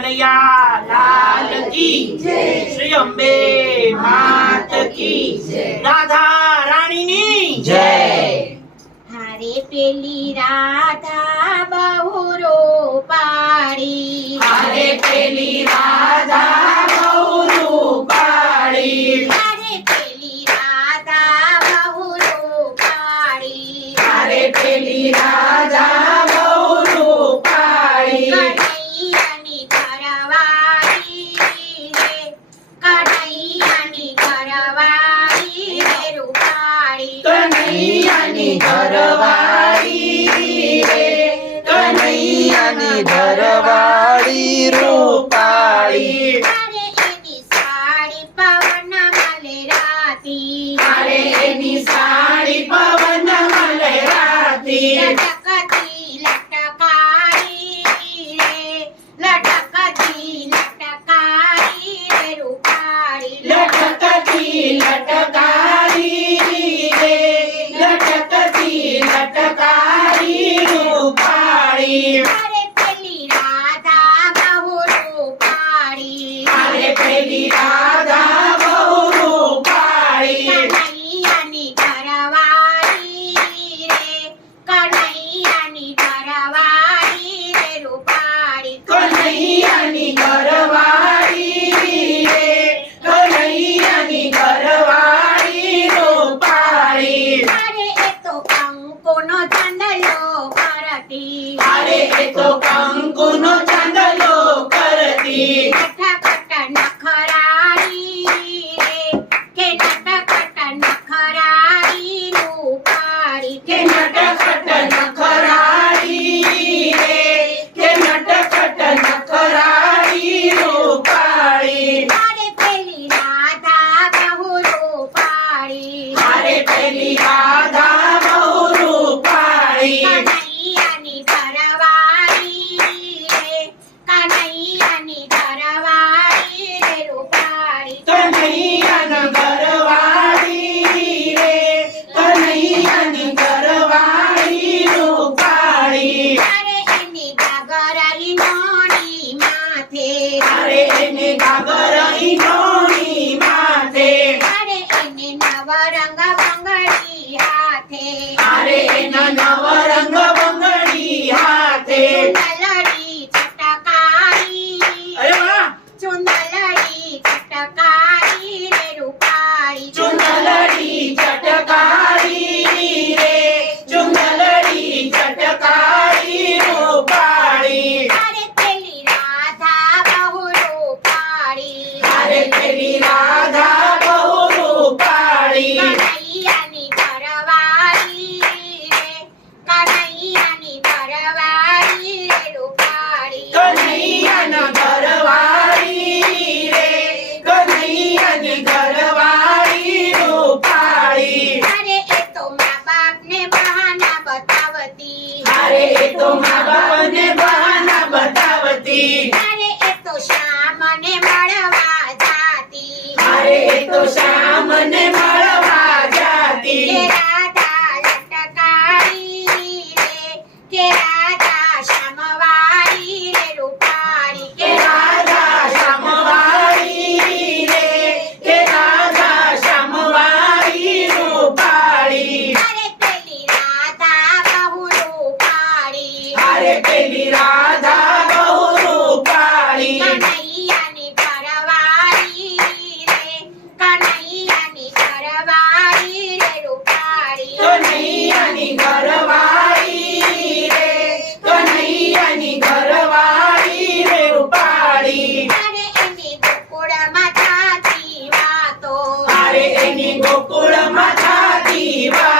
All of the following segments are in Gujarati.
કનૈયા લાલ કી શ્રી માત કી રાધા રાણીની જય. હારે પેલી રાધા કનૈયાની ધરવાળી રે. કનૈયાની ધરવાળી રૂપાળી. મારે એની સાડી ઘાગરાની નોની માથે અરે એને ઘાગરાની Social. tengo cura matativa.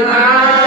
લાલ